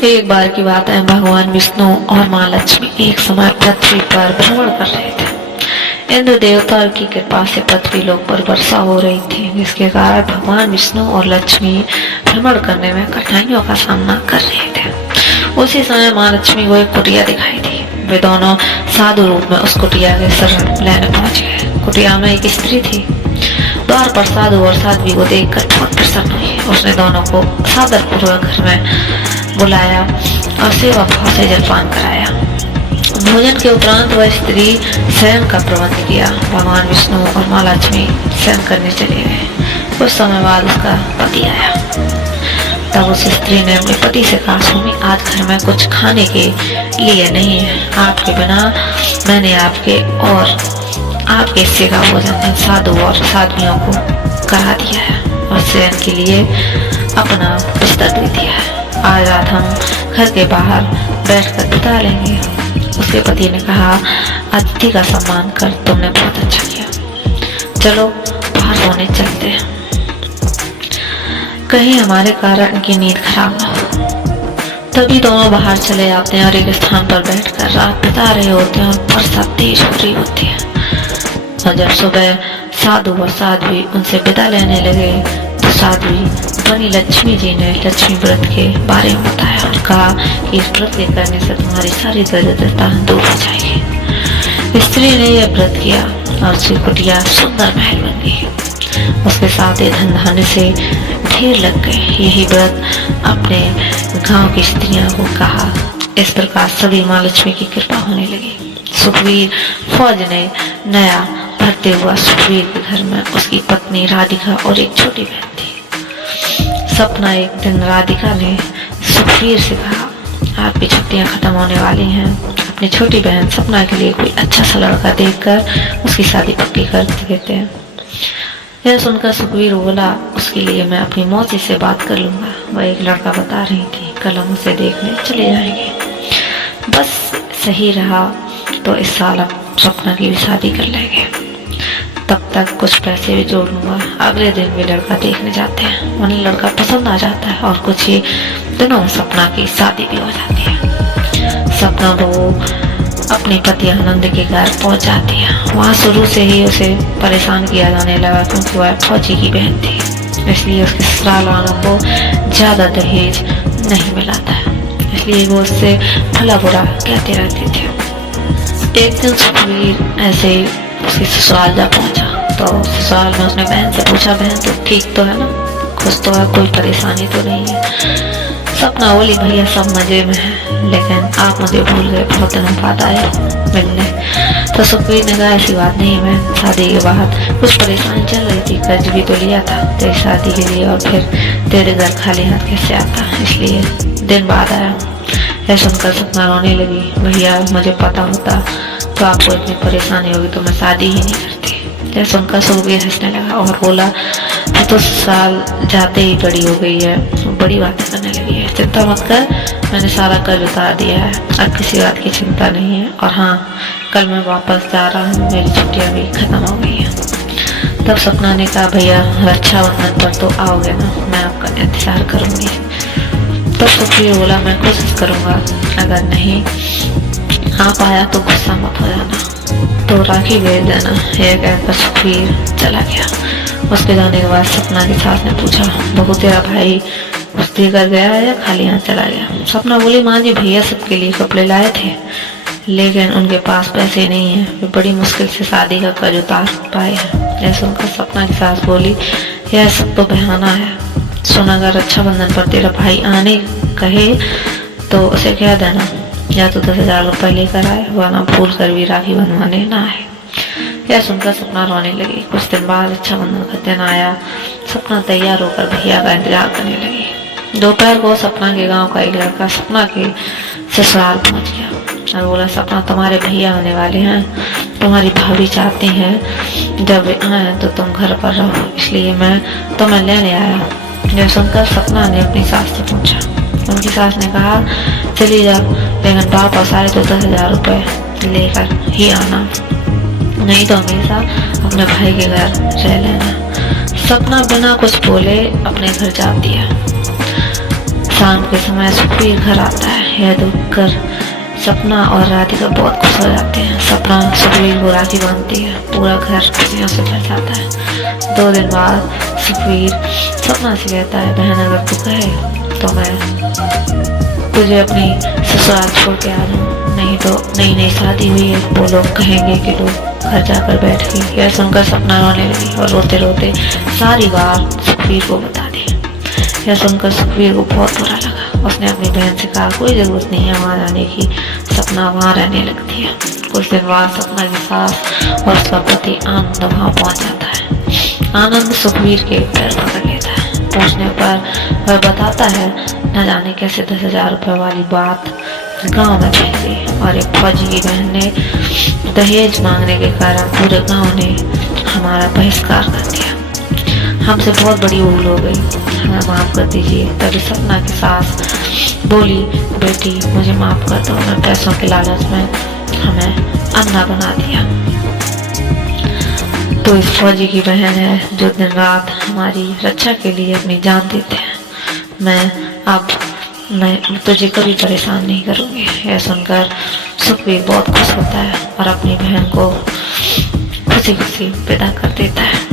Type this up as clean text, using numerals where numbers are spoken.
एक बार की बात है, भगवान विष्णु और माँ लक्ष्मी एक समय पृथ्वी पर भ्रमण कर रहे थे। इंद्र देवता की कृपा से पृथ्वी लोक पर वर्षा हो रही थी, जिसके कारण भगवान विष्णु और लक्ष्मी भ्रमण करने में कठिनाइयों का सामना कर रहे थे। उसी समय माँ लक्ष्मी को एक कुटिया दिखाई दी। वे दोनों साधु रूप में उस कुटिया के शरण लेने पहुंच गए। कुटिया में एक स्त्री थी। द्वार पर साधु और साध्वी को देखकर बहुत प्रसन्न हुई। उसने दोनों को सादर पूर्वक घर में बुलाया और सेवा भाव से जलपान कराया। भोजन के उपरांत वह स्त्री शयन का प्रबंध किया। भगवान विष्णु और माँ लक्ष्मी शयन करने चले गए। कुछ समय बाद उसका पति आया। तब उस स्त्री ने अपने पति से कहा, स्वामी आज घर में कुछ खाने के लिए नहीं है। आपके बिना मैंने आपके हिस्से का भोजन साधु और साध्वियों को करा दिया है और शयन के लिए अपना बिस्तर दे दिया है। आज रात हम घर के बाहर बैठकर बिता लेंगे। उसके पति ने कहा, अतिथि का सम्मान कर तुमने बहुत अच्छा किया। चलो बाहर सोने चलते हैं, कहीं हमारे कारण इनकी नींद खराब ना हो। तभी दोनों बाहर चले जाते हैं और एक स्थान पर बैठकर रात बिता रहे होते हैं और बरसात तेज हो रही होती है। और जब सुबह साधु और साध्वी उनसे विदा लेने लगे तो साध्वी बनी लक्ष्मी जी ने लक्ष्मी व्रत के बारे में बताया और कहा कि इस व्रत के करने से तुम्हारी सारी दरिद्रता दूर हो जाएगी। स्त्री ने यह व्रत किया और उसकी कुटिया सुंदर महल बन गई। उसके साथ ही धन धान्य से ढेर लग गए। यही व्रत अपने गांव की स्त्रियों को कहा। इस प्रकार सभी माँ लक्ष्मी की कृपा होने लगी। सुखवीर फौज ने नया भरते हुआ सुखवीर के घर में उसकी पत्नी राधिका और एक छोटी बहन थी। सपना एक दिन राधिका ने सुखवीर से कहा, आपकी छुट्टियां खत्म होने वाली हैं। अपनी छोटी बहन सपना के लिए कोई अच्छा सा लड़का देखकर उसकी शादी पक्की कर देते हैं। यह सुनकर सुखवीर बोला, उसके लिए मैं अपनी मौसी से बात कर लूंगा। वह एक लड़का बता रही थी, कल हम उसे देखने चले जाएंगे। बस सही रहा तो इस साल अब सपना की भी शादी कर लेंगे। तब तक कुछ पैसे भी जोड़ लूंगा। अगले दिन भी लड़का देखने जाते हैं। उन्हें लड़का पसंद आ जाता है और कुछ ही दिनों में सपना की शादी भी हो जाती है। सपना वो अपने पति आनंद के घर पहुंच जाती है। वहाँ शुरू से ही उसे परेशान किया जाने लगा क्योंकि वह फौजी की बहन थी, इसलिए उसके ससुराल वालों को ज्यादा दहेज नहीं मिलाता है, इसलिए वो उससे भला बुरा कहते रहते थे। एक दिन सुखवीर ऐसे उसके ससुराल जा पहुंचा तो ससुराल में उसने बहन से पूछा, बहन तो ठीक तो है ना, कुछ तो है, कोई परेशानी तो नहीं है। सपना बोली, भैया सब मजे में है, लेकिन आप मुझे भूल गए, बहुत दिनों बाद आए मिलने। तो सुखवीर ने कहा, ऐसी बात नहीं है बहन, शादी के बाद कुछ परेशानी चल रही थी, कर्ज भी तो लिया था तेरी शादी के लिए और फिर तेरे घर खाली हाथ कैसे आता, इसलिए दिन बाद आया। यह सुनकर सपना रोने लगी, भैया मुझे पता होता तो आपको इतनी परेशानी होगी तो मैं शादी ही नहीं करती। यह सुनकर सुखवीर हंसने लगा और बोला, तो साल जाते ही बड़ी हो गई है, बड़ी बातें करने लगी है, चिंता मत कर, मैंने सारा कर्ज उतार दिया है, अब किसी बात की चिंता नहीं है। और हाँ, कल मैं वापस जा रहा हूँ, मेरी छुट्टियाँ भी खत्म हो गई हैं। तब सपना ने कहा, भैया रक्षाबंधन पर तो आओगे ना, मैं आपका इंतजार करूँगी। तब सुखवीर बोला, मैं कोशिश करूँगा, अगर नहीं आ पाया तो गुस्सा मत हो जाना, तो राखी भेज देना। यह कहकर सुखवीर चला गया। उसके जाने के बाद सपना की सास ने पूछा, बहू तेरा भाई कुश्ती कर गया है या खाली हाथ चला गया? सपना बोली, माँ जी भैया सबके लिए कपड़े लाए थे, लेकिन उनके पास पैसे नहीं है, वे बड़ी मुश्किल से शादी का कर्ज उतार पाए हैं। यह सुनकर सपना की सास बोली, यह सब तो बहाना है, सुन अगर रक्षाबंधन पर तेरा भाई आने कहे तो उसे कह देना, या तो 10,000 रुपये लेकर आए, वरना भूल कर भी राखी बनवाने ना आए। यह सुनकर सपना रोने लगी। कुछ दिन बाद रक्षाबंधन का दिन आया। सपना तैयार होकर भैया का इंतजार करने लगी। दोपहर को सपना के गांव का एक लड़का सपना के ससुराल पहुंच गया और बोला, सपना तुम्हारे भैया आने वाले हैं, तुम्हारी भाभी चाहती हैं जब वे आए तो तुम घर पर रहो, इसलिए मैं तुम्हें लेने आया। यह सुनकर सपना ने अपनी सास से पूछा। उनकी सास ने कहा, चली जाओ, लेकिन वापस आए तो 10,000 रुपये लेकर ही आना, नहीं तो हमेशा अपने भाई के घर रह लेना। सपना बिना कुछ बोले अपने घर जा दिया। शाम के समय सुखबीर घर आता है। यह देखकर सपना और राधिका बहुत खुश हो जाते हैं। सपना सुखबीर को राखी बांधती है, पूरा घर खुशियों से भर जाता है। 2 दिन बाद सुखबीर सपना से कहता है, बहन अगर तू कहे तो मैं तुझे अपनी ससुराल छोड़ के आ जाऊँ, नहीं तो नई नई शादी हुई है, वो लोग कहेंगे कि तू घर जाकर बैठ गई। यह सुनकर सपना रोने लगी और रोते रोते सारी बात सुखबीर को बता दी। यह सुनकर सुखबीर को बहुत बुरा लगा। उसने अपनी बहन से कहा, कोई जरूरत नहीं है वहाँ जाने की, सपना वहाँ रहने लगती है। कुछ दिन बाद सपना की सास और उसका पति आनंद वहाँ पहुँच जाता है। आनंद सुखबीर के पैर पकड़ लेता है। पूछने पर वह बताता है, न जाने कैसे 10,000 रुपये वाली बात गांव में फैल गई और एक फौजी की बहन ने दहेज मांगने के कारण पूरे गांव ने हमारा बहिष्कार कर दिया। हमसे बहुत बड़ी भूल हो गई, हमें माफ़ कर दीजिए। तभी सपना की सास बोली, बेटी मुझे माफ़ कर दो, मैं पैसों के लालच में हमें अंधा बना दिया। तो इस फौजी की बहन है जो दिन रात हमारी रक्षा के लिए अपनी जान देते हैं। मैं तुझे कभी परेशान नहीं करूँगी। यह सुनकर सुखबीर बहुत खुश होता है और अपनी बहन को खुशी खुशी विदा कर देता है।